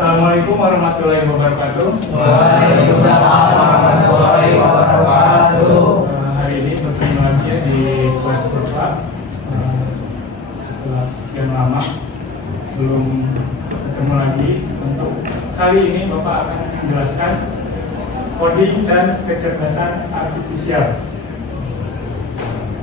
Assalamualaikum warahmatullahi wabarakatuh. Waalaikumsalam warahmatullahi wabarakatuh. Hari ini bertemu lagi ya di kelas Bapak. Setelah sekian lama belum ketemu lagi. Untuk kali ini Bapak akan menjelaskan coding dan kecerdasan artifisial.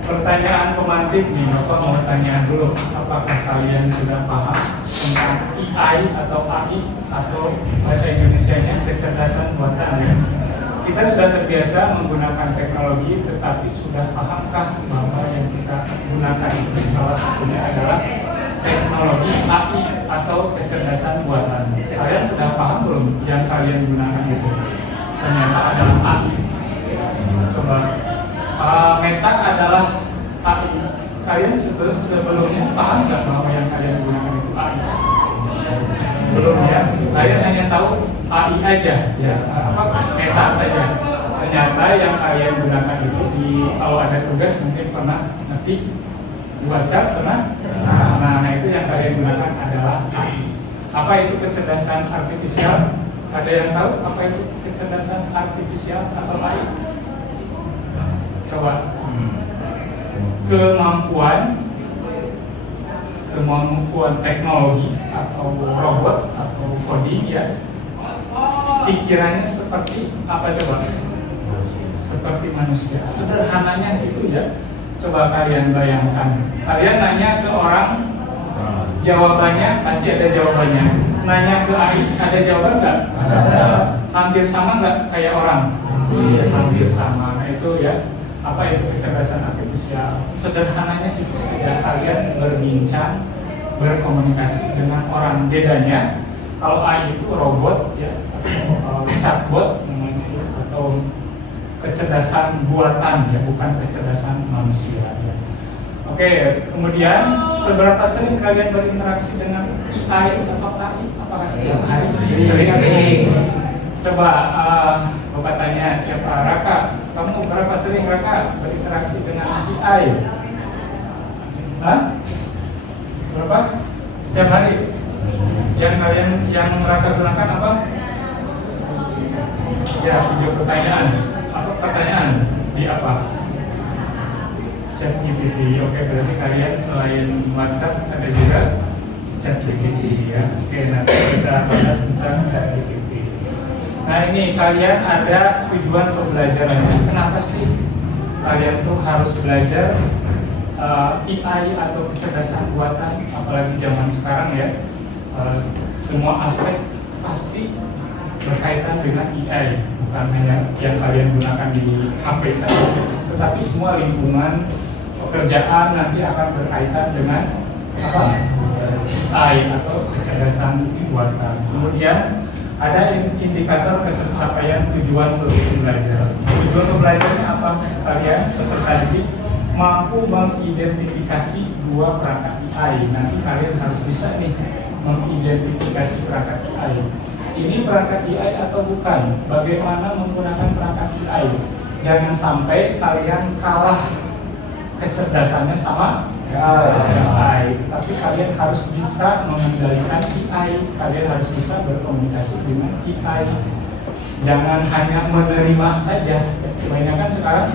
Pertanyaan pemantik nih, Bapak mau tanya dulu, apakah kalian sudah paham tentang AI atau AI atau bahasa Indonesianya kecerdasan buatan ya? Kita sudah terbiasa menggunakan teknologi, tetapi sudah pahamkah bahwa yang kita gunakan itu salah satunya adalah teknologi AI atau kecerdasan buatan? Kalian sudah paham belum yang kalian gunakan itu? Ternyata adalah AI. Coba. Meta adalah AI. Kalian sebelumnya paham nggak bahwa yang kalian gunakan itu AI? Belum ya? Kalian hanya tahu AI aja, ya meta saja. Ternyata yang kalian gunakan itu kalau ada tugas mungkin pernah ngetik di WhatsApp pernah. Nah itu yang kalian gunakan adalah AI. Apa itu kecerdasan artifisial? Ada yang tahu apa itu kecerdasan artifisial atau AI? Coba. Kemampuan teknologi atau robot atau coding ya, pikirannya seperti apa coba? Seperti manusia. Sederhananya gitu ya. Coba kalian bayangkan. Kalian nanya ke orang, jawabannya pasti ada jawabannya. Nanya ke AI, ada jawaban nggak? Ada. Hampir sama nggak kayak orang? Hampir sama. Nah itu ya. Apa itu kecerdasan artifisial? Sederhananya itu saja, kalian berbincang, berkomunikasi dengan orang. Bedanya, kalau AI itu robot ya, atau chatbot namanya ya, atau kecerdasan buatan ya, bukan kecerdasan manusia ya. Oke, kemudian seberapa sering kalian berinteraksi dengan AI atau AI? Apakah setiap hari? Sering. Coba Bapak tanya siapa? Raka, kamu berapa sering Raka berinteraksi dengan AI? Hah? Berapa? Setiap hari? Yang Raka gunakan apa? Ya, video pertanyaan. Apa pertanyaan? Di apa? ChatGPT. Oke, berarti kalian selain WhatsApp ada juga ChatGPT ya. Oke, nanti kita bahas tentang ChatGPT. Nah ini kalian ada tujuan pembelajarannya. Kenapa sih kalian tuh harus belajar AI atau kecerdasan buatan? Apalagi zaman sekarang ya, semua aspek pasti berkaitan dengan AI. Bukan hanya yang kalian gunakan di HP saja, tetapi semua lingkungan pekerjaan nanti akan berkaitan dengan apa? AI atau kecerdasan buatan. Kemudian ada indikator tercapaian tujuan belajar. Tujuan belajarnya apa? Kalian peserta didik mampu mengidentifikasi dua perangkat AI. Nanti kalian harus bisa nih mengidentifikasi perangkat AI. Ini perangkat AI atau bukan? Bagaimana menggunakan perangkat AI? Jangan sampai kalian kalah kecerdasannya sama AI, tapi kalian harus bisa mengendalikan AI, kalian harus bisa berkomunikasi dengan AI. Jangan hanya menerima saja. Kebanyakan sekarang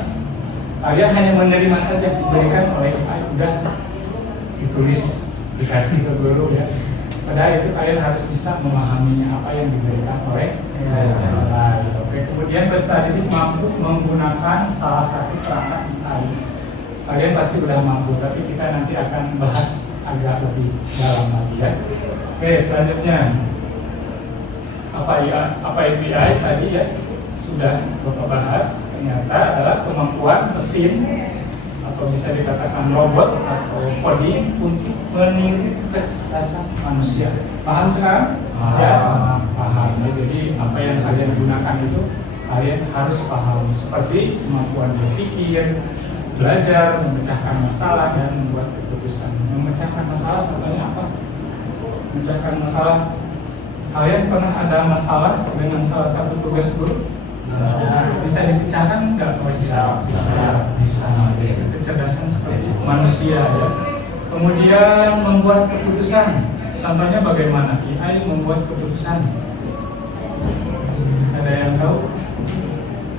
kalian hanya menerima saja, diberikan oleh AI, udah ditulis, dikasih ke guru ya. Padahal itu kalian harus bisa memahaminya apa yang diberikan oleh AI. Oke, kemudian peserta didik mampu menggunakan salah satu perangkat AI. Kalian pasti sudah mampu, tapi kita nanti akan bahas agak lebih dalam lagi ya. Oke, selanjutnya apa itu AI tadi ya sudah Bapak bahas. Ternyata adalah kemampuan mesin atau bisa dikatakan robot atau coding untuk meniru kecerdasan manusia. Paham sekarang? Ya, paham. Ya, jadi apa yang kalian gunakan itu kalian harus paham, seperti kemampuan berpikir, belajar, memecahkan masalah, dan membuat keputusan. Memecahkan masalah contohnya apa? Memecahkan masalah. Kalian pernah ada masalah dengan salah satu tugas guru? Bisa dipecahkan nggak? Bisa. Kecerdasan seperti manusia ya. Kemudian membuat keputusan. Contohnya bagaimana AI membuat keputusan? Ada yang tahu?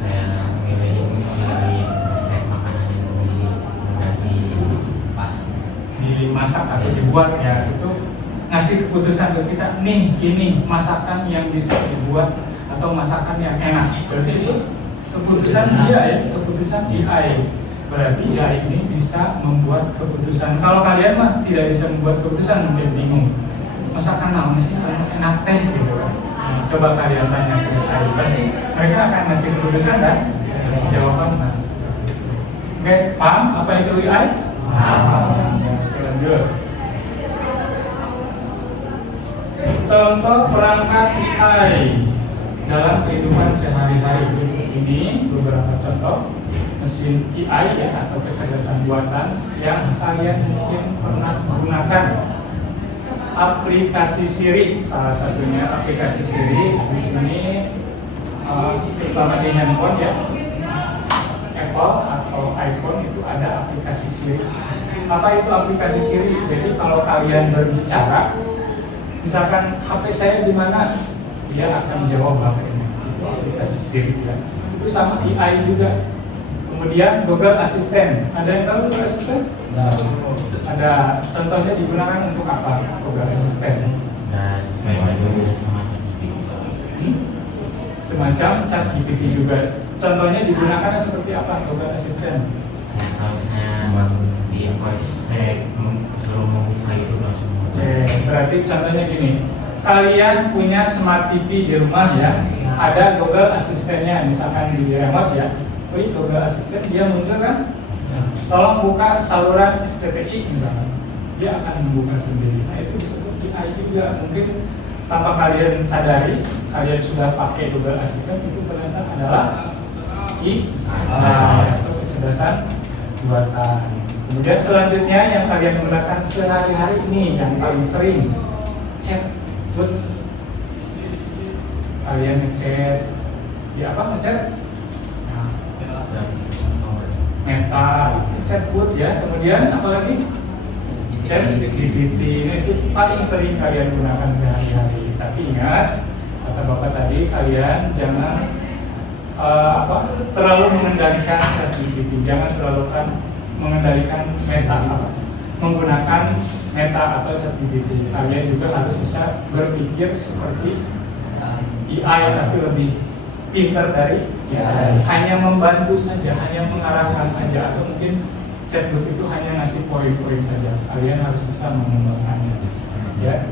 Kayak milih resep makanan yang dimasak. Dimasak atau dibuat ya, itu ngasih keputusan ke kita, nih ini masakan yang bisa dibuat atau masakan yang enak. Berarti itu keputusan dia ya, keputusan AI. Berarti AI ini bisa membuat keputusan. Kalau kalian mah tidak bisa membuat keputusan, mungkin bingung. Masakan naon sih enak teh gitu kan. Coba kalian tanya ke AI, pasti mereka akan ngasih keputusan dan kasih jawaban. Nah, oke, paham apa itu AI? Paham. Oke, lanjut. Contoh perangkat AI dalam kehidupan sehari-hari. Ini beberapa contoh mesin AI ya, atau kecerdasan buatan yang kalian mungkin pernah menggunakan. Aplikasi Siri salah satunya, aplikasi Siri di sini terutama di handphone ya, Apple atau iPhone itu ada aplikasi Siri. Apa itu aplikasi Siri? Jadi kalau kalian berbicara, misalkan HP saya di mana, dia akan jawab HP ini. Itu aplikasi Siri ya. Itu sama AI juga. Kemudian Google Assistant. Ada yang tahu Google Assistant? Ada contohnya digunakan untuk apa Google Assistant? Dan kayak semacam Semacam ChatGPT juga. Contohnya digunakan seperti apa Google Assistant? kalau misalnya di voice suruh membuka itu langsung. Oke, berarti contohnya gini. Kalian punya smart TV di rumah ya, ada Google Assistant-nya, misalkan di remote ya. Klik Google Assistant, dia muncul kan? Tolong buka saluran CTI misalkan, dia akan membuka sendiri. Nah itu disebut AI juga. Mungkin tanpa kalian sadari, kalian sudah pakai Google Assistant, itu ternyata adalah AI atau kecerdasan buatan. Kemudian selanjutnya yang kalian gunakan sehari-hari ini yang paling sering, chatbot. Kalian ngechat, ya apa ngechat? Meta, chatbot ya. Kemudian apalagi ChatGPT. Nah, itu paling sering kalian gunakan sehari-hari. Tapi ingat kata Bapak tadi, kalian jangan terlalu mengendalikan ChatGPT. Jangan terlalu mengendalikan menggunakan Meta atau ChatGPT. Kalian juga harus bisa berpikir seperti AI tapi lebih pintar dari hanya membantu saja, hanya mengarahkan saja, atau mungkin chatbot itu hanya ngasih poin-poin saja. Kalian harus bisa mengembangkannya. Ya.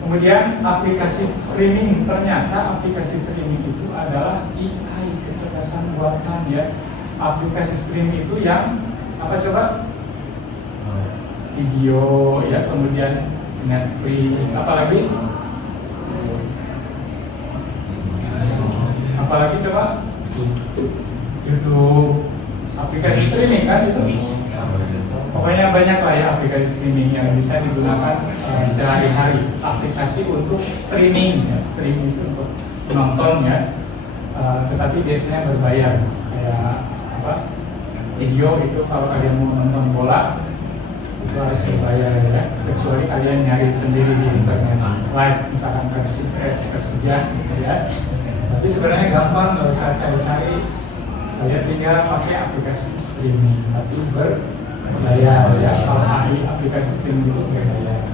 Kemudian aplikasi streaming, ternyata aplikasi streaming itu adalah AI, kecerdasan buatan ya. Aplikasi streaming itu yang apa coba? Video ya, kemudian Netflix, apalagi coba YouTube, aplikasi streaming kan itu. Pokoknya banyak lah ya aplikasi streaming yang bisa digunakan sehari-hari. Aplikasi untuk streaming ya, streaming itu untuk menonton ya, tetapi biasanya berbayar. Kayak apa? Video itu kalau kalian mau nonton bola itu harus berbayar ya. Kecuali kalian nyari sendiri di internet live, misalkan Persija gitu ya. Tapi sebenarnya gampang, nggak usah cari-cari. Kalian tinggal pakai aplikasi streaming, tapi berbayar ya. Kalau AI aplikasi streaming itu berbayar.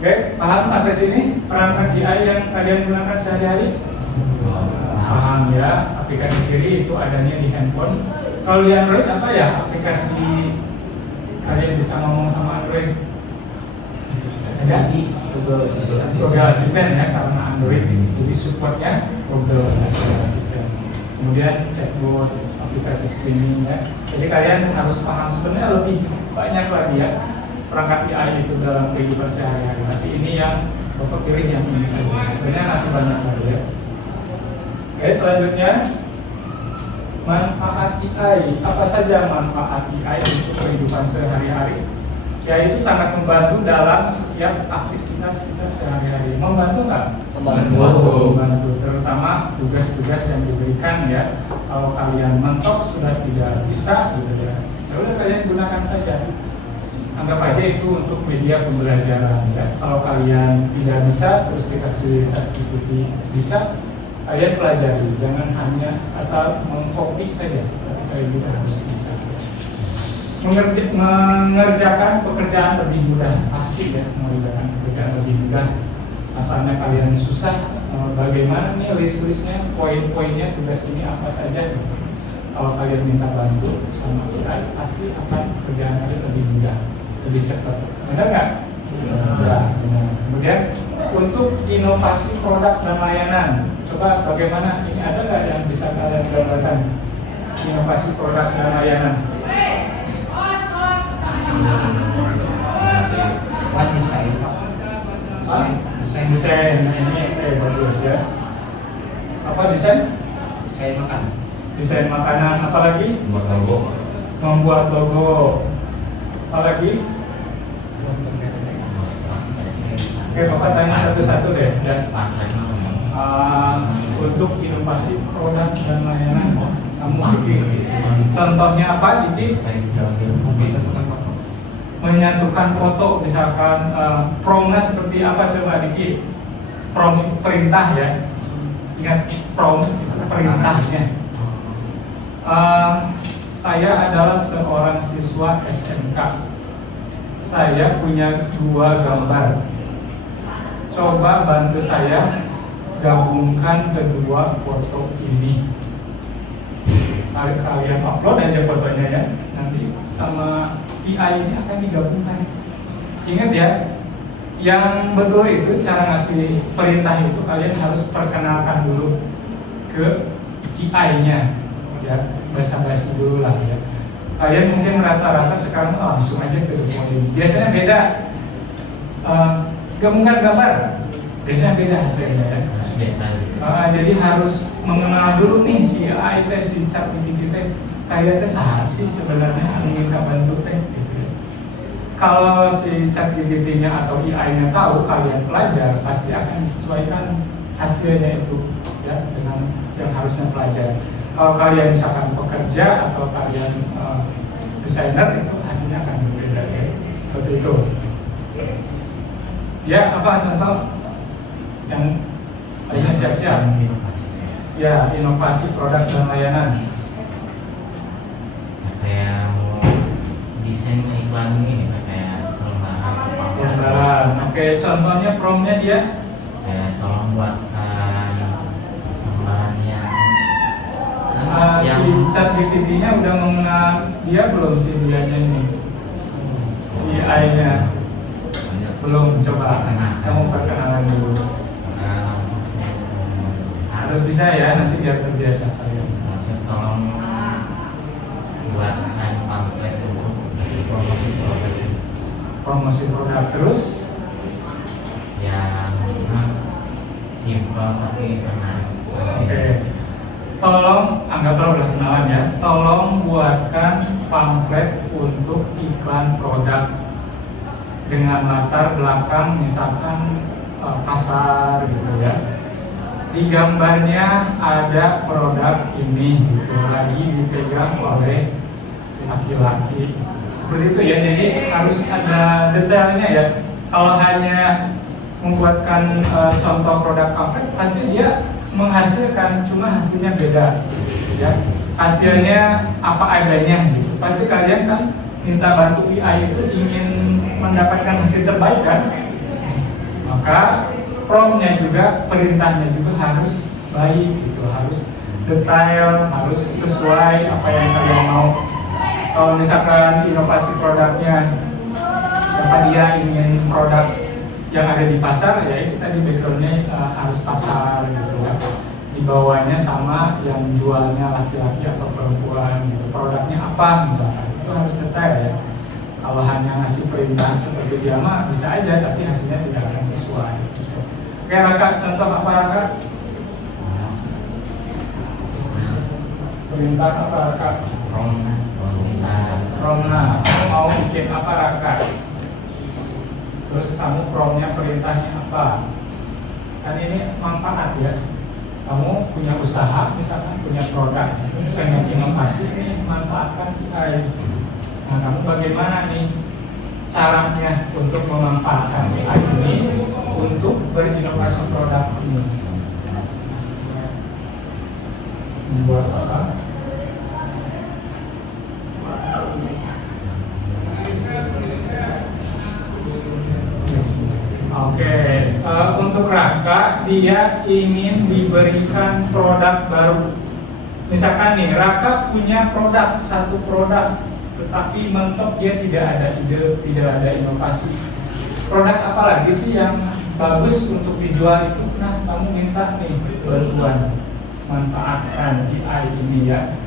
Oke, paham sampai sini perangkat AI yang kalian gunakan sehari-hari? Paham ya. Aplikasi Siri itu adanya di handphone. Kalau di Android apa ya aplikasi kalian bisa ngomong sama Android? Ada di Google Assistant ya, karena Android jadi supportnya Google Assistant. Kemudian chatbot, aplikasi streaming ya. Jadi kalian harus paham, sebenarnya lebih banyak lagi ya perangkat AI itu dalam kehidupan sehari-hari. Tapi ini yang Bapak pilih yang ini saja. Sebenarnya masih banyak lagi ya. Oke, selanjutnya manfaat AI. Apa saja manfaat AI untuk kehidupan sehari-hari? Yaitu sangat membantu dalam setiap aktivitas kita sehari-hari. Membantu nggak? Membantu. Terutama tugas-tugas yang diberikan ya. Kalau kalian mentok sudah tidak bisa gitu ya. Ya udah kalian gunakan saja. anggap aja itu untuk media pembelajaran ya. Kalau kalian tidak bisa terus dikasih ChatGPT bisa, kalian pelajari, jangan hanya asal mengcopy saja, tapi kalian juga harus bisa mengerjakan pekerjaan lebih mudah, pasti ya mengerjakan pekerjaan lebih mudah. Asalnya kalian susah, bagaimana nih list-listnya, poin-poinnya, tugas ini apa saja. Kalau kalian minta bantu sama AI, pasti akan pekerjaan kalian lebih mudah, lebih cepat. Benar nggak? Benar. Kemudian untuk inovasi produk dan layanan, coba bagaimana? Ini ada nggak yang bisa kalian gambarkan? Inovasi produk dan layanan. Desain. Nah, ini bagus ya. Apa desain? Desain makan. Desain makanan. Apalagi? Buat logo. Membuat logo. Apalagi? Oke, Bapak tanya satu-satu deh. Dan untuk inovasi produk dan layanan, kamu bikin contohnya apa, Diki? Menyatukan foto, misalkan promnya seperti apa, coba Diki? Prom itu perintah ya, ingat prom itu perintahnya. Saya adalah seorang siswa SMK, saya punya 2 gambar, coba bantu saya gabungkan kedua foto ini. Kalian upload aja fotonya ya, nanti sama AI ini akan digabungkan. Ingat ya, yang betul itu cara ngasih perintah itu kalian harus perkenalkan dulu ke AI-nya ya, basa-basi dulu lah ya. Kalian mungkin rata-rata sekarang langsung aja ke model. Biasanya beda, gabungkan gambar, biasanya beda hasilnya ya. Jadi harus mengenal dulu nih si AI teh, si ChatGPT teh, kalian teh sah sih sebenarnya ingin bantu teh. Kalau si ChatGPT-nya atau AI-nya tahu, kalian pelajar pasti akan disesuaikan hasilnya itu ya dengan yang harusnya pelajar. Kalau kalian misalkan pekerja atau kalian desainer, itu hasilnya akan berbeda ya. Seperti itu. Ya, apa contoh yang lainnya siap-siap? Ya, inovasi produk dan layanan. Kayak mau desain iklan ini kayak Selembaran. Oke, contohnya promnya dia kayak tolong buatkan selembaran yang si ChatGPT-nya udah mengenal dia belum, si dianya ini, si AI-nya belum. Coba kamu perkenalan dulu. Harus bisa ya, nanti biar terbiasa kalian. Tolong buatkan pamflet untuk promosi produk. Promosi produk terus Yang simpel tapi menarik. oke. Tolong, anggaplah udah kenalan ya, tolong buatkan pamflet untuk iklan produk dengan latar belakang misalkan pasar gitu ya. Di gambarnya ada produk ini gitu, lagi dipegang oleh laki-laki. Seperti itu ya, jadi harus ada detailnya ya. Kalau hanya membuatkan contoh produk pamflet, pasti dia menghasilkan, cuma hasilnya beda ya. Hasilnya apa adanya gitu. Pasti kalian kan minta bantu AI itu ingin mendapatkan hasil terbaik kan. Maka promptnya juga, perintahnya juga harus baik gitu, harus detail, harus sesuai apa yang kalian mau. Kalau misalkan inovasi produknya, siapa dia ingin produk yang ada di pasar, ya itu tadi backgroundnya harus pasar gitu ya. Di bawahnya sama yang jualnya laki-laki atau perempuan gitu. Produknya apa misalkan, itu harus detail ya. Kalau hanya ngasih perintah seperti dia mah bisa aja, tapi hasilnya tidak akan sesuai gitu. Oke Raka, contoh apa Raka? Perintah apa Raka? Promna, kamu mau bikin apa Raka? Terus kamu promnya perintahnya apa? Kan ini manfaat ya. Kamu punya usaha, misalkan punya produk, pengen inovasi ini, manfaatkan AI. Nah kamu bagaimana nih caranya untuk memanfaatkan AI ini untuk berinovasi produk ini. Membuat apa? Oke, untuk Raka, dia ingin diberikan produk baru. Misalkan nih, Raka punya satu produk, tetapi mentok dia tidak ada ide, tidak ada inovasi. Produk apa lagi sih yang bagus untuk dijual itu? Nah, kamu minta nih bantuan, manfaatkan AI ini ya.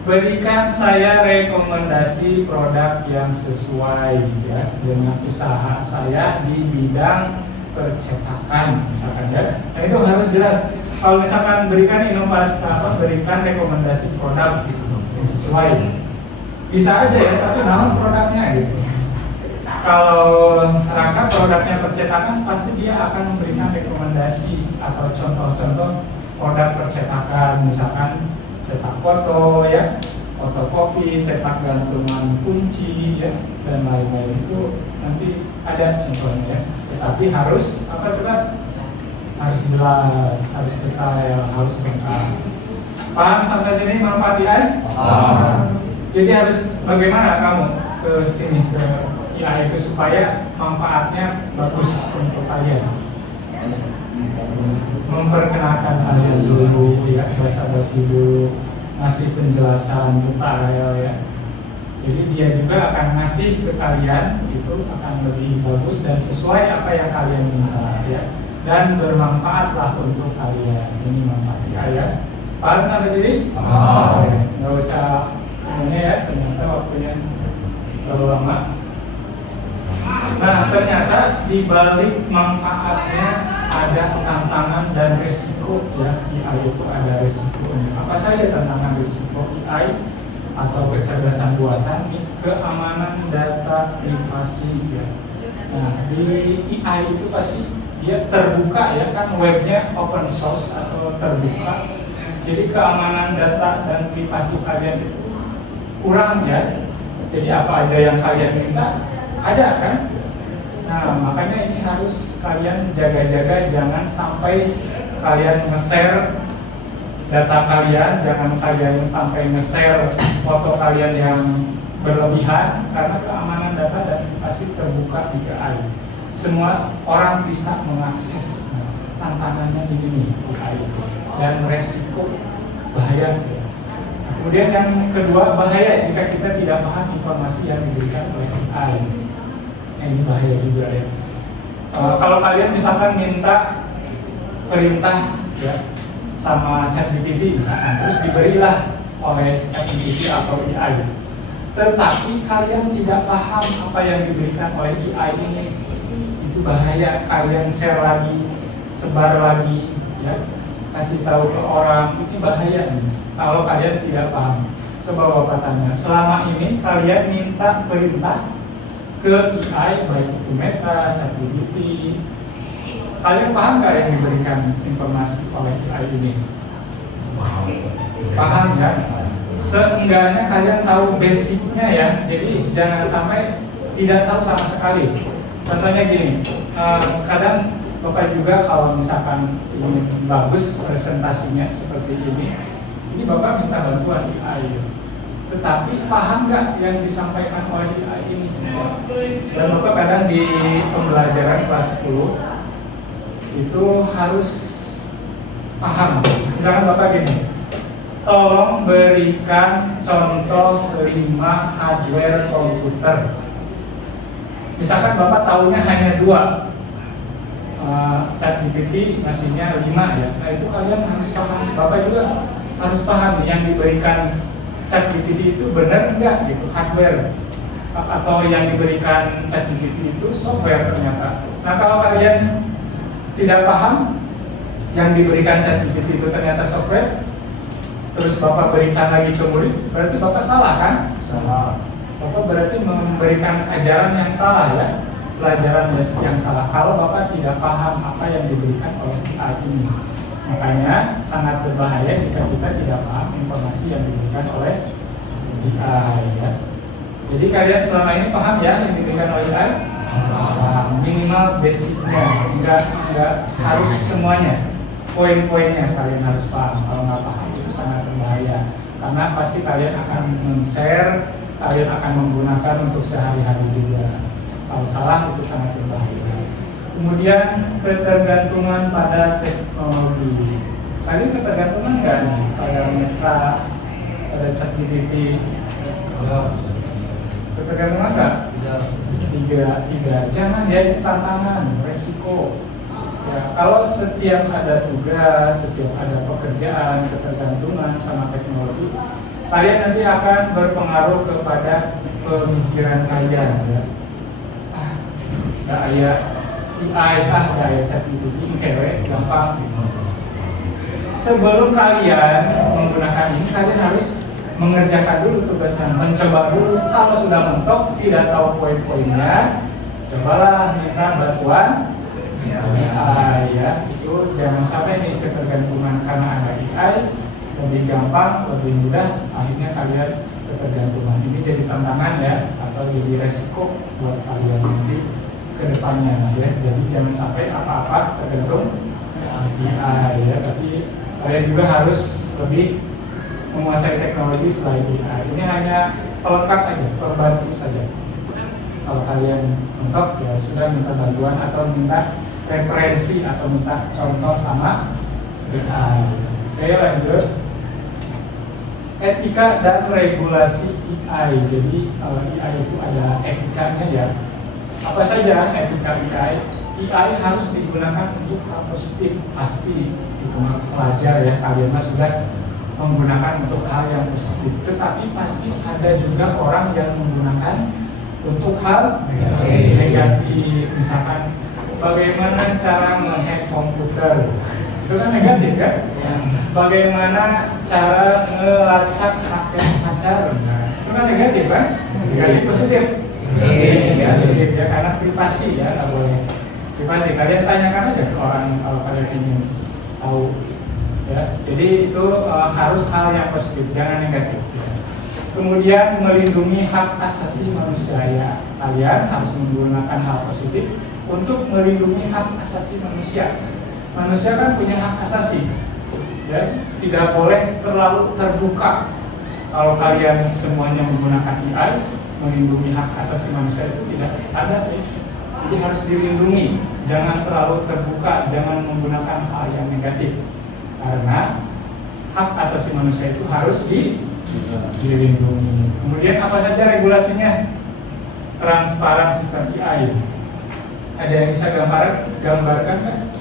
Berikan saya rekomendasi produk yang sesuai ya dengan usaha saya di bidang percetakan misalkan ya. Nah itu harus jelas. Kalau misalkan berikan inovasi berikan rekomendasi produk gitu yang sesuai. Bisa aja ya, tapi nama produknya gitu. Kalau Raka produknya percetakan, pasti dia akan memberikan rekomendasi atau contoh-contoh produk percetakan, misalkan cetak foto ya, fotokopi, cetak gantungan kunci ya, dan lain-lain itu nanti ada contohnya ya. Tetapi harus apa coba? Harus jelas, harus detail, harus lengkap. Paham sampai sini manfaat AI? Jadi harus bagaimana kamu ke sini ke AI itu supaya manfaatnya bagus untuk kalian. Memperkenalkan kalian dulu ya, basa-basi dulu, ngasih penjelasan detail ya. Jadi dia juga akan ngasih ke kalian itu akan lebih bagus dan sesuai apa yang kalian minta ya, dan bermanfaatlah untuk kalian. Ini manfaat ya. Paham sampai sini? Nggak usah semuanya ya, ternyata waktunya terlalu lama. Nah ternyata di balik manfaatnya ada tantangan dan risiko ya. AI itu ada risikonya. Apa saja tantangan risiko AI atau kecerdasan buatan? Keamanan data privasi ya. Nah di AI itu pasti dia terbuka ya kan, webnya open source atau terbuka. Jadi keamanan data dan privasi kalian itu kurang ya. Jadi apa aja yang kalian minta ada kan? Nah, makanya ini harus kalian jaga-jaga, jangan sampai kalian nge-share data kalian, jangan kalian sampai nge-share foto kalian yang berlebihan, karena keamanan data dan privasi terbuka di AI. Semua orang bisa mengakses. Nah, tantangannya ini AI dan resiko bahaya. Kemudian yang kedua, bahaya jika kita tidak paham informasi yang diberikan oleh AI. Ini bahaya juga ya. Kalau kalian misalkan minta perintah ya sama ChatGPT misalkan, terus diberilah oleh ChatGPT atau AI, tetapi kalian tidak paham apa yang diberikan oleh AI ini, itu bahaya. Kalian share lagi, sebar lagi ya, kasih tahu ke orang, ini bahaya nih kalau kalian tidak paham. Coba Bapak tanya, selama ini kalian minta perintah ke AI, baik itu Meta, ChatGPT, kalian paham nggak yang diberikan informasi oleh AI ini? Paham ya? Seenggaknya kalian tahu basicnya ya. Jadi jangan sampai tidak tahu sama sekali. Contohnya gini, kadang Bapak juga kalau misalkan ini bagus presentasinya seperti ini Bapak minta bantuan AI. Tetapi paham nggak yang disampaikan oleh AI ini? Dan Bapak kadang di pembelajaran kelas 10 itu harus paham. Misalkan Bapak gini, tolong berikan contoh 5 hardware komputer. Misalkan Bapak tahunya hanya 2, ChatGPT ngasihnya 5 ya. Nah itu kalian harus paham. Bapak juga harus paham yang diberikan ChatGPT itu benar enggak gitu, hardware, atau yang diberikan ChatGPT itu software ternyata. Nah kalau kalian tidak paham yang diberikan ChatGPT itu ternyata software, terus Bapak berikan lagi ke murid, berarti Bapak salah kan? Salah. Bapak berarti memberikan ajaran yang salah ya, pelajaran yang salah kalau Bapak tidak paham apa yang diberikan oleh AI ini. Makanya sangat berbahaya jika kita tidak paham informasi yang diberikan oleh AI ya. Jadi kalian selama ini paham ya yang diberikan oleh AI? Minimal basicnya, enggak harus semuanya. Poin-poinnya kalian harus paham. Kalau nggak paham itu sangat berbahaya. Karena pasti kalian akan men-share, kalian akan menggunakan untuk sehari-hari juga. Kalau salah itu sangat berbahaya. Kemudian ketergantungan pada teknologi. Tadi ketergantungan nggak nih pada Meta, pada ChatGPT? Ketergantungan nggak? Tiga. Jangan jadi tantangan, resiko. Ya, kalau setiap ada tugas, setiap ada pekerjaan, ketergantungan sama teknologi, kalian nanti akan berpengaruh kepada pemikiran kalian. Ya. Gaya AI, gaya ChatGPT, gampang. Sebelum kalian menggunakan ini, kalian harus mengerjakan dulu tugasnya, mencoba dulu. Kalau sudah mentok, tidak tahu poin-poinnya, cobalah minta bantuan AI ya. Itu jangan sampai nih ketergantungan karena ada AI, lebih gampang, lebih mudah, akhirnya kalian ketergantungan. Ini jadi tantangan ya, atau jadi resiko buat kalian nanti ke depannya ya. Jadi jangan sampai apa-apa tergantung AI ya, tapi kalian juga harus lebih menguasai teknologi selain AI. Ini hanya pelengkap aja, perbantu saja. Kalau kalian mentok ya sudah minta bantuan atau minta referensi atau minta contoh sama AI. Oke, lanjut. Etika dan regulasi AI. Jadi AI itu ada etikanya ya. Apa saja etika AI? AI harus digunakan untuk hal positif, pasti itu pelajar ya, kalian sudah menggunakan untuk hal yang positif. Tetapi pasti ada juga orang yang menggunakan untuk hal negatif. Misalkan bagaimana cara nge-hack komputer, itu kan negatif kan? Bagaimana cara ngelacak HP pacar, itu kan negatif kan? Negatif positif. Negatif ya, karena privasi ya, nggak boleh privasi. Kalian tanyakan aja ke orang kalau kalian ingin tahu. Ya, jadi itu harus hal yang positif, jangan negatif. Ya. Kemudian melindungi hak asasi manusia ya, kalian harus menggunakan hal positif untuk melindungi hak asasi manusia. Manusia kan punya hak asasi, ya, tidak boleh terlalu terbuka. Kalau kalian semuanya menggunakan AI, melindungi hak asasi manusia itu tidak ada. Ya. Jadi harus dilindungi, jangan terlalu terbuka, jangan menggunakan hal yang negatif. Karena hak asasi manusia itu harus dilindungi. Kemudian apa saja regulasinya? Transparan sistem AI. Ada yang bisa gambarkan kan?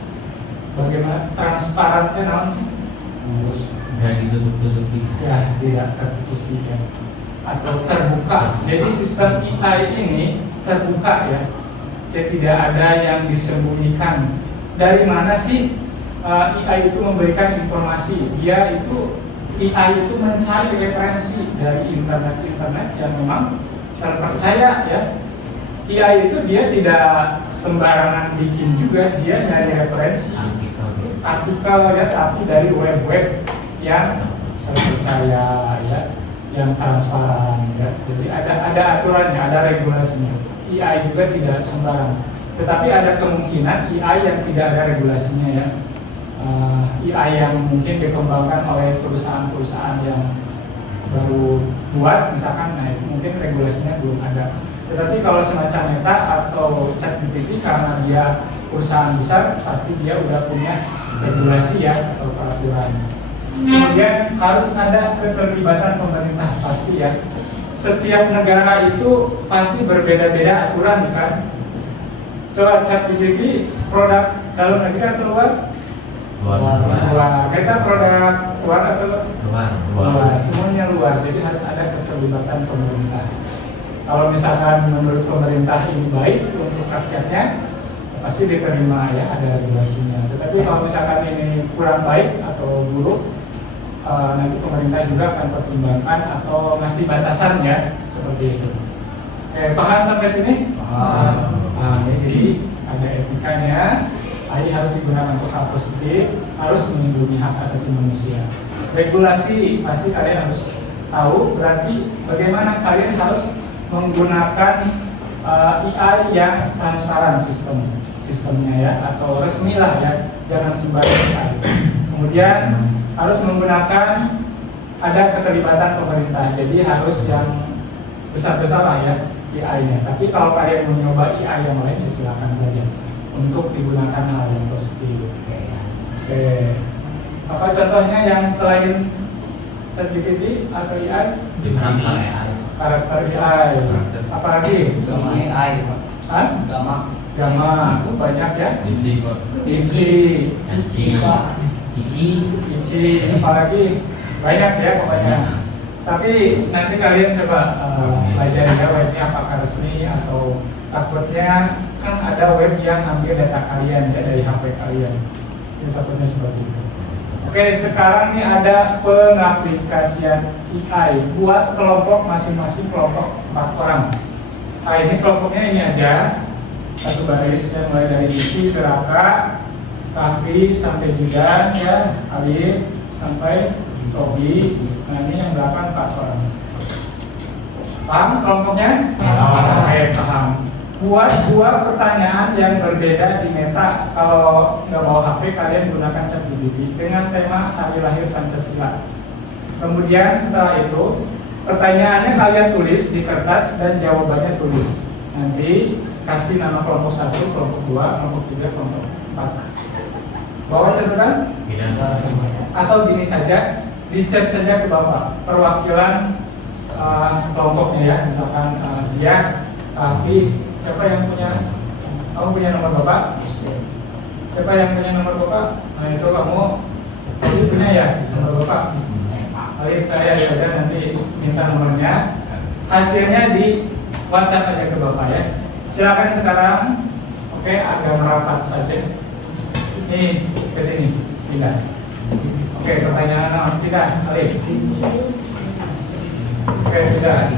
Bagaimana transparannya namanya? Nggak ditutup-tutupi. Ya, tidak tertutupi ya. Atau terbuka. Jadi sistem AI ini terbuka ya. Jadi tidak ada yang disembunyikan. Dari mana sih AI itu memberikan informasi? AI itu mencari referensi dari internet yang memang terpercaya ya. AI itu dia tidak sembarangan bikin juga, dia nyari referensi artikel ya, tapi dari web-web yang terpercaya ya, yang transparan ya. Jadi ada aturannya, ada regulasinya. AI juga tidak sembarang. Tetapi ada kemungkinan AI yang tidak ada regulasinya ya. AI yang mungkin dikembangkan oleh perusahaan-perusahaan yang baru buat, misalkan, nah itu mungkin regulasinya belum ada. Tetapi kalau semacam Meta atau ChatGPT, karena dia perusahaan besar, pasti dia udah punya regulasi ya atau peraturan. Kemudian harus ada keterlibatan pemerintah, pasti ya. Setiap negara itu pasti berbeda-beda aturan kan. Coba ChatGPT produk dalam negeri atau luar? Luar. Kita produk luar atau luar? Semuanya luar. Jadi harus ada keterlibatan pemerintah. Kalau misalkan menurut pemerintah ini baik untuk rakyatnya, pasti diterima ya, ada regulasinya. Tetapi kalau misalkan ini kurang baik atau buruk, nanti pemerintah juga akan pertimbangkan atau ngasih batasan ya, seperti itu. Oke, paham sampai sini? Paham ya, jadi ada etikanya. AI harus digunakan untuk hal positif, harus melindungi hak asasi manusia. Regulasi pasti kalian harus tahu, berarti bagaimana kalian harus menggunakan AI yang transparan sistemnya ya, atau resmi lah ya, jangan sembarang AI. Kemudian harus menggunakan ada keterlibatan pemerintah, jadi harus yang besar-besar lah ya AI-nya. Tapi kalau kalian mau nyoba AI yang lain, ya silakan saja untuk digunakan hal yang positif. Oke. Apa contohnya yang selain ChatGPT atau AI? Karakter AI. Apalagi? AI, Pak. Hah? Gamma. Itu banyak ya. Dipsi. Cici. Apalagi? Banyak ya pokoknya. Tapi nanti kalian coba belajar ya webnya apakah resmi atau takutnya kan ada web yang ambil data kalian ya dari HP kalian. Itu takutnya seperti itu. Oke, sekarang ini ada pengaplikasian AI buat kelompok masing-masing kelompok 4 orang. Nah, ini kelompoknya ini aja, satu baris yang mulai dari Diki ke Raka, Kahfi sampai Jidan ya, Alif sampai Tobi. Nah, ini yang 8 4 orang. Paham kelompoknya? Paham. Buat 2 pertanyaan yang berbeda di Meta. Kalau nggak bawa HP, kalian gunakan ChatGPT dengan tema hari lahir Pancasila. Kemudian setelah itu, pertanyaannya kalian tulis di kertas dan jawabannya tulis. Nanti kasih nama kelompok 1, kelompok 2, kelompok 3, kelompok 4. Bawa catatan? Atau gini saja, di chat saja ke Bapak perwakilan kelompoknya ya, misalkan dia, tapi siapa yang punya, kamu punya nomor Bapak? Siapa yang punya nomor Bapak? Nah itu kamu, jadi punya ya nomor Bapak. Lalu saya saja nanti minta nomornya, hasilnya di WhatsApp aja ke Bapak ya. Silakan sekarang, oke, agak merapat saja. Ini ke sini, pindah. Oke, pertanyaan kita, Alif. Oke, pindah.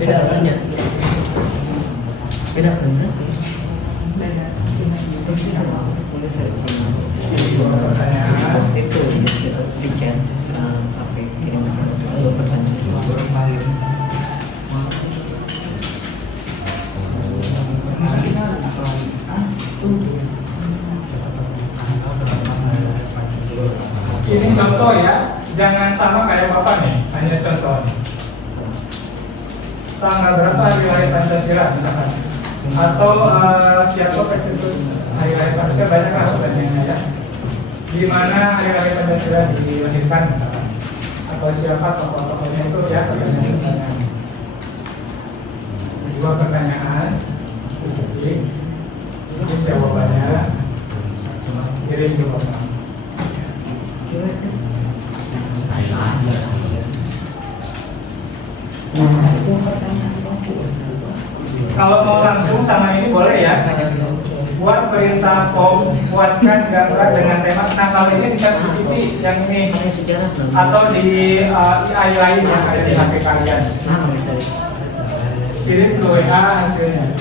Beda banyak. Beda bener. Boleh saya cuma itu di chat HP kirim dua pertanyaan. Ini contoh ya, jangan sama kayak Bapak nih, hanya contoh. Tanggal berapa hari lahir Pancasila misalkan? Atau siapa pencetus hari lahir Pancasila, banyak lah pertanyaannya ya. Di mana hari lahir Pancasila dilahirkan misalkan? Atau siapa tokoh-tokohnya itu ya, pertanyaan-pertanyaan. 2 pertanyaan, tulis jawabannya, kirim ke Bapak. Kalau mau langsung sama ini boleh ya. Buat perintah buatkan gambar dengan tema. Nah kalau ini di ChatGPT yang ini atau di AI lain yang ada di HP kalian. Kirim ke WA hasilnya.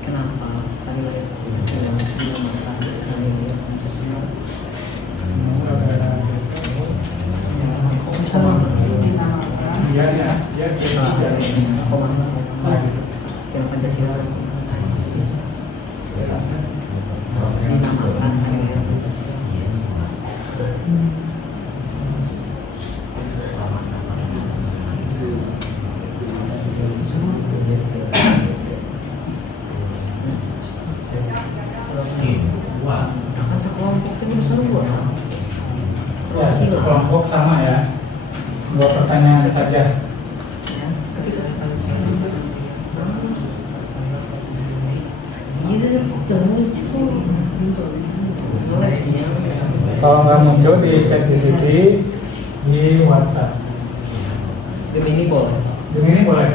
Kenapa tadi saya Pancasila dinamakan hari lahir Pancasila. Kan sekelompok itu seru kan? Ya, satu kelompok sama ya. 2 pertanyaan saja. Kalau nggak muncul di ChatGPT, di WhatsApp. Gemini boleh. Gemini boleh.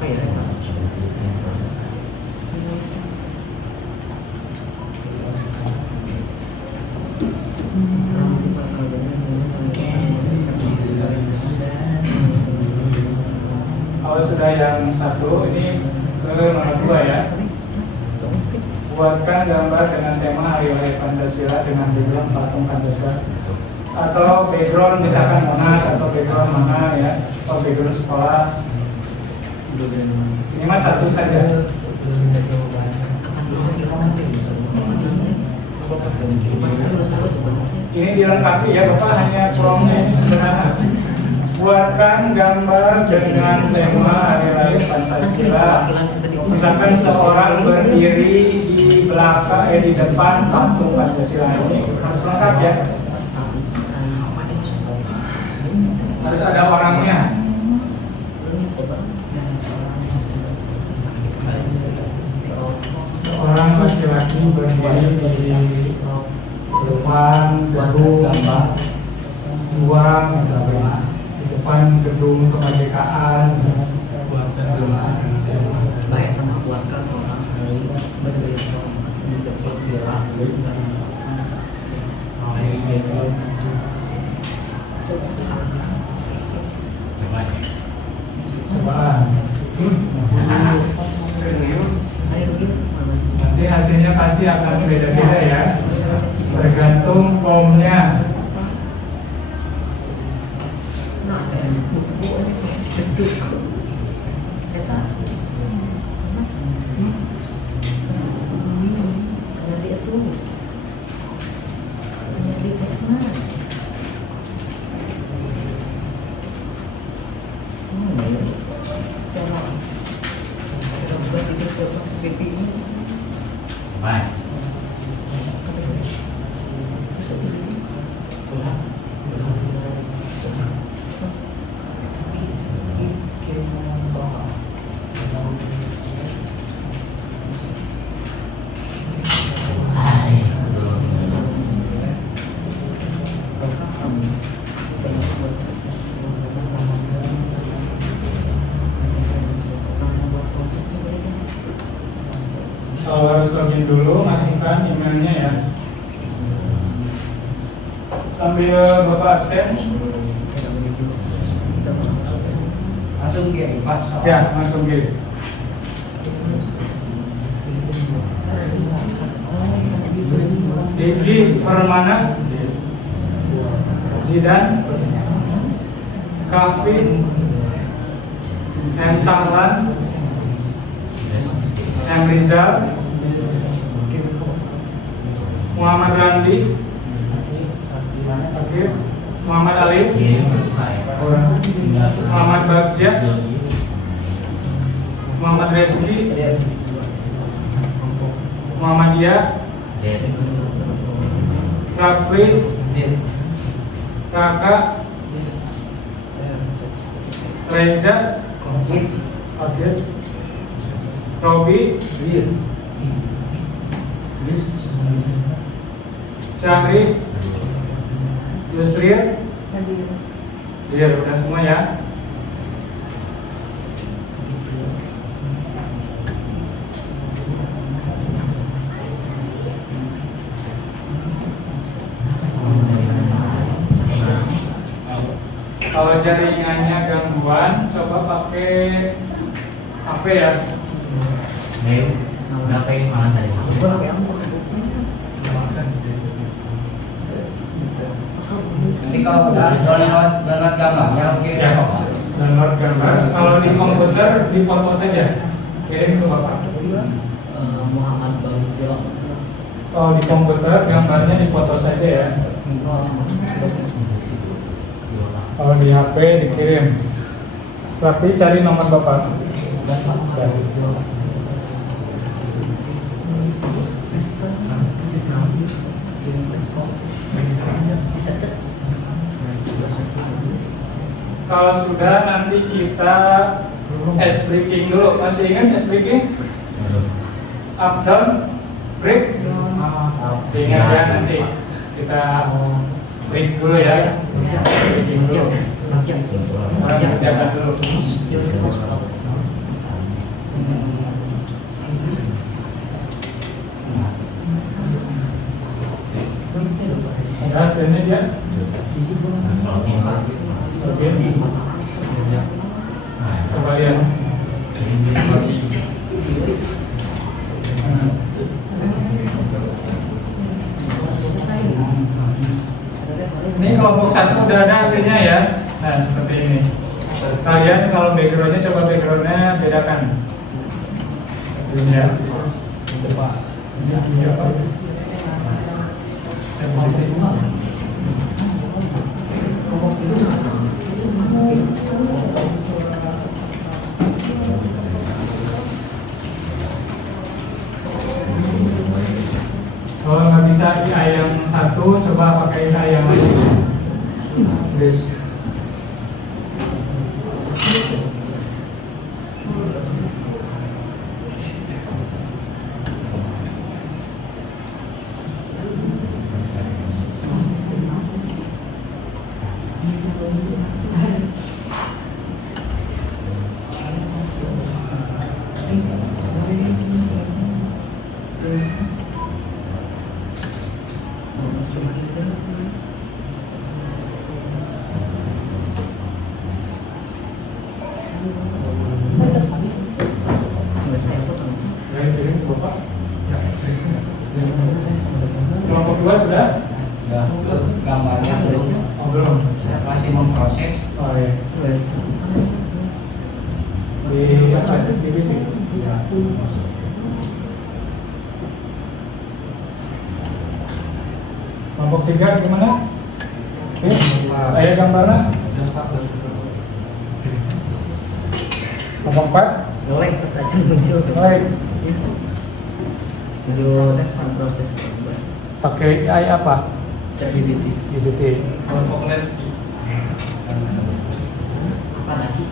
Oh iya. Kalau sudah yang satu, ini ke nomor 2 ya. Buatkan gambar dengan tema Hari Lahir Pancasila dengan background patung Pancasila atau background misalkan Monas atau background mana ya, atau background sekolah. Ini mah satu saja. Ini dilengkapi ya Bapak, hanya promnya ini sederhana. Buatkan gambar dengan tema Hari Lahir Pancasila. Misalkan seorang berdiri di belakang, di depan patung Pancasila, ini harus lengkap ya. Harus ada orangnya. Seorang laki-laki berdiri di depan gedung juang misalnya, di depan gedung kemerdekaan. Baik, teman buatkan orang berdiri di depan sila Cobaan. Nanti hasilnya pasti akan beda-beda ya, tergantung formnya. Baik. Kalau harus login dulu, masukkan emailnya ya. Sambil Bapak absen. Langsung kirim pas. Ya, langsung kirim. Diki Permana, Zidan, Kahfi, M. Sahlan, M. Rizal, Muhammad Randi, Akif, Muhammad Alif, Muhammad Bagja, Muhammad Reski, Muhammadiyah, Rapli, Kakak, Reza, Akif, Robi, Syahri, Yusril, iya udah semua ya. Kalau jaringannya gangguan, coba pakai HP ya. Berapa yang mana tadi? Jadi kalau udah download gambarnya oke. Ya, download gambar. Kalau di komputer, di foto saja. Kirim ke Bapak. Muhammad Bagja. Kalau di komputer, gambarnya di foto saja ya. Kalau di HP dikirim. Tapi cari nomor Bapak. Kalau sudah nanti kita S-breaking dulu. Masih ingat S-breaking? up down break. Sehingga dia nanti kita break dulu ya. Breaking dulu. Orang kerjakan dulu. Ya, sini dia. Kembalian. Ini kelompok 1 udah ada hasilnya ya. Nah, seperti ini. Kalian kalau backgroundnya, coba backgroundnya bedakan. Ini ya. Ini apa? Kalau nggak bisa AI yang satu, coba pakai AI yang lain. Dari kirim Bapak. Kelompok 2 sudah? Ya, gambarnya Oh, belum. masih memproses. Oh iya. Di apa? Di BT. Kelompok 3 gimana? Oke, saya gambarnya. Kelompok 4. Ngelek aja muncul. Baik. Proses Pakai AI apa? ChatGPT. GPT. Kelompok les. Apa nanti?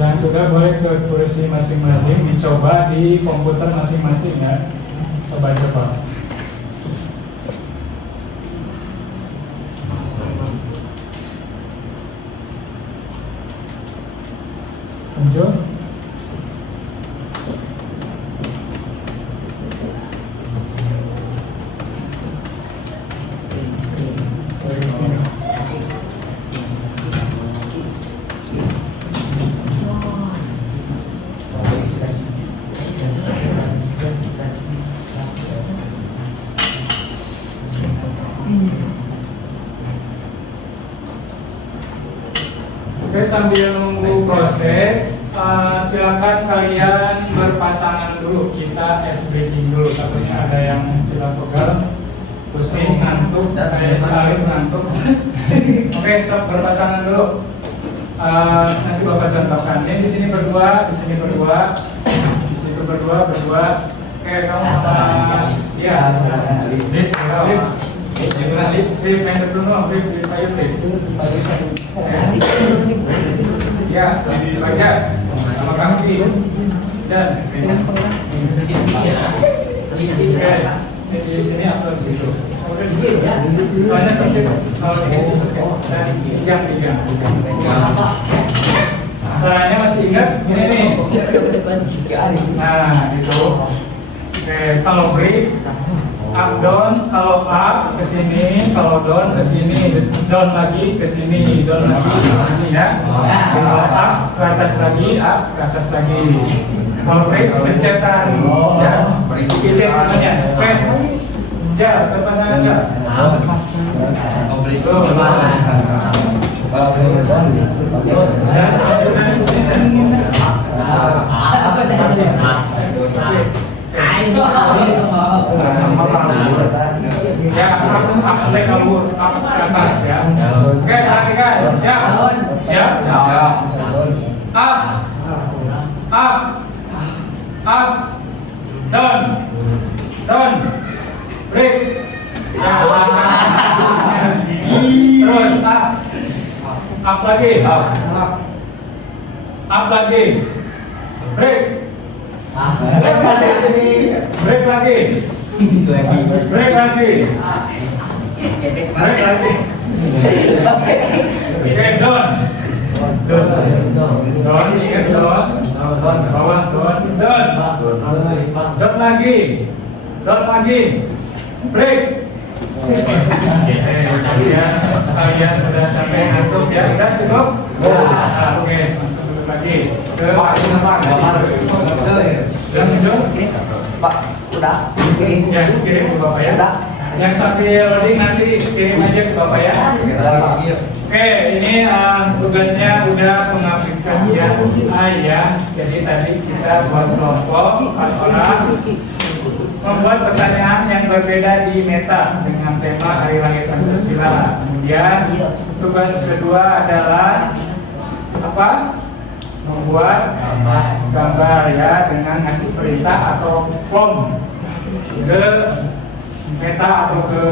Yang sudah boleh ke kursi masing-masing, dicoba di komputer masing-masing ya. Coba. Muncul. Oke, sambil nunggu proses, silakan kalian berpasangan dulu. Kita breaking dulu. Takutnya ada yang sila pegal, pusing, ngantuk, kayak sekali ngantuk. Oke, berpasangan dulu. Nanti Bapak contohkan. Ini di sini berdua, di sini berdua, di situ berdua. Oke, kamu sama dia. Lip, main dulu, lip, payung, lip. Ya, baca sama kaki dan di sini atau di situ. Soalnya sempit, kalau di situ sempit. Dan tiga. Caranya masih ingat? Ini nih. Nah, itu. Oke, kalau break, up down, kalau up ke sini, kalau down ke sini, down lagi ke sini, down lagi ke sini ya. Kalau up ke atas lagi, up ke atas lagi. Kalau break pencetan ya. Pencet namanya. Oke. Ja, berpasangan ja. Tuh. Dan ajudan di sini. Ya, up ke atas ya. Oke, perhatikan. Siap? Siap? Up. Up. Down. Down. Break. Ya, terus up. Up lagi. Up lagi. Break. Break lagi. Break lagi. Break lagi. Oke, down. Down, ingat down. Bawah down. Down. Down lagi. Down lagi. Break. Kasih ya. Kalian udah capek ngantuk ya. Udah cukup? Oke, masuk dulu lagi. Ke Pak, udah. ya, kirim ke Bapak ya. Yang sambil loading nanti kirim aja ke Bapak ya. Oke, ini tugasnya udah pengaplikasian AI ya. Jadi tadi kita buat kelompok 4 orang membuat pertanyaan yang berbeda di Meta dengan tema Hari Lahir Pancasila. Kemudian tugas kedua adalah apa? Membuat gambar ya dengan ngasih perintah atau prompt ke Meta atau ke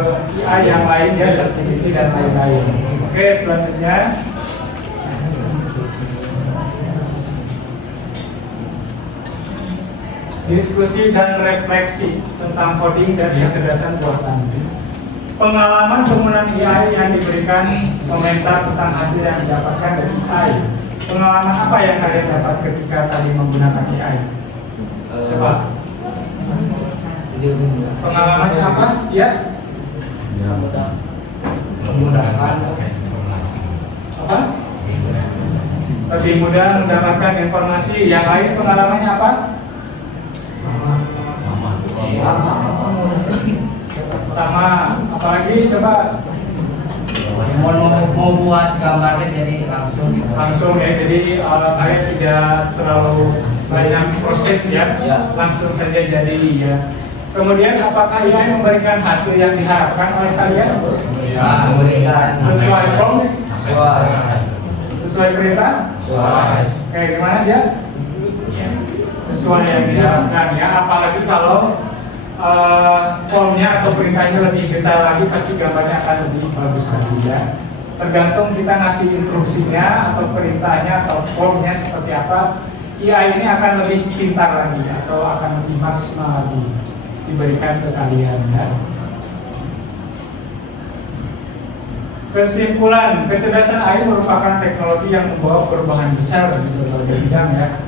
AI yang lain ya, ChatGPT dan lain-lain. Oke, selanjutnya diskusi dan refleksi tentang coding dan kecerdasan buatan. Pengalaman penggunaan AI yang diberikan komentar tentang hasil yang didapatkan dari AI. Pengalaman apa yang kalian dapat ketika tadi menggunakan AI? Coba. Pengalamannya apa? Ya? Memudahkan. Apa? Lebih mudah mendapatkan informasi. Yang lain pengalamannya apa? Sama. Apalagi coba. Mau buat gambarnya jadi langsung Ya, jadi kalian tidak terlalu banyak proses ya, langsung saja jadi ya. Kemudian apakah AI memberikan hasil yang diharapkan oleh kalian? Sesuai prompt? Sesuai perintah? Kayak gimana dia? Sesuai yang diharapkan ya. Apalagi kalau formnya atau perintahnya lebih detail lagi, pasti gambarnya akan lebih bagus lagi ya. Tergantung kita ngasih instruksinya atau perintahnya atau formnya seperti apa, AI ini akan lebih pintar lagi atau akan lebih maksimal lagi diberikan ke kalian ya. Kesimpulan, kecerdasan AI merupakan teknologi yang membawa perubahan besar di berbagai bidang ya.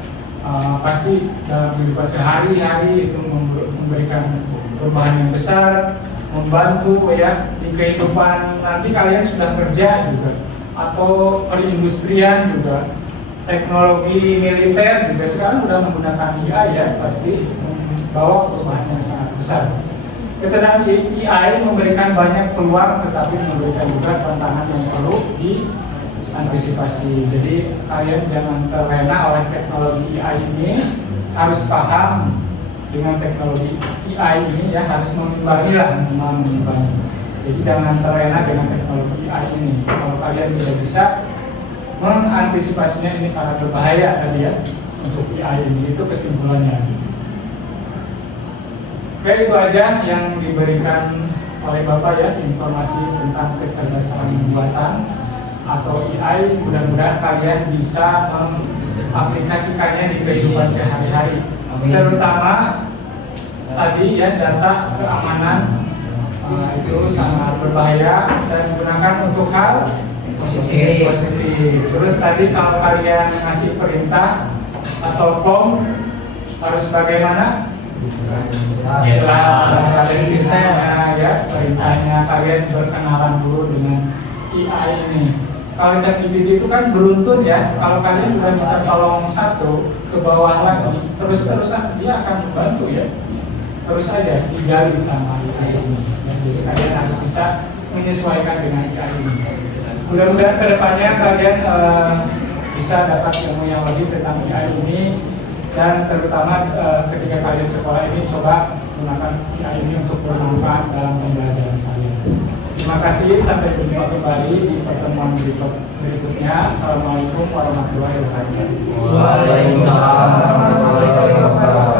Pasti dalam kehidupan sehari-hari itu memberikan perubahan yang besar, membantu ya di kehidupan nanti kalian sudah kerja juga, atau perindustrian juga, teknologi militer juga sekarang sudah menggunakan AI ya, pasti membawa perubahan yang sangat besar. Kecerdasan AI memberikan banyak peluang, tetapi memberikan juga tantangan yang perlu diantisipasi. Jadi kalian jangan terlena oleh teknologi AI ini, harus paham dengan teknologi AI ini ya, harus mengimbangi lah, mengimbangi. Jadi jangan terlena dengan teknologi AI ini. Kalau kalian tidak bisa mengantisipasinya, ini sangat berbahaya tadi ya untuk AI ini. Itu kesimpulannya. Oke, itu aja yang diberikan oleh Bapak ya, informasi tentang kecerdasan buatan atau AI. Mudah-mudahan kalian bisa mengaplikasikannya di kehidupan sehari-hari. Terutama tadi ya, data keamanan itu sangat berbahaya dan digunakan untuk hal positif. Terus tadi kalau kalian ngasih perintah atau prompt harus bagaimana? Jelas perintahnya ya, perintahnya kalian berkenalan dulu dengan AI ini. Kalau ChatGPT itu kan beruntun ya, kalau kalian udah minta tolong satu ke bawah lagi, terus-terusan dia akan membantu ya. Terus aja digali sama AI ini. Jadi kalian harus bisa menyesuaikan dengan AI ini. Mudah-mudahan kedepannya kalian bisa dapat ilmu yang lebih tentang AI ini. dan terutama ketika kalian sekolah ini coba gunakan AI ini untuk bermanfaat dalam pembelajaran kalian. Terima kasih, sampai jumpa kembali di pertemuan berikutnya. Assalamualaikum warahmatullahi wabarakatuh. Waalaikumsalam warahmatullahi wabarakatuh.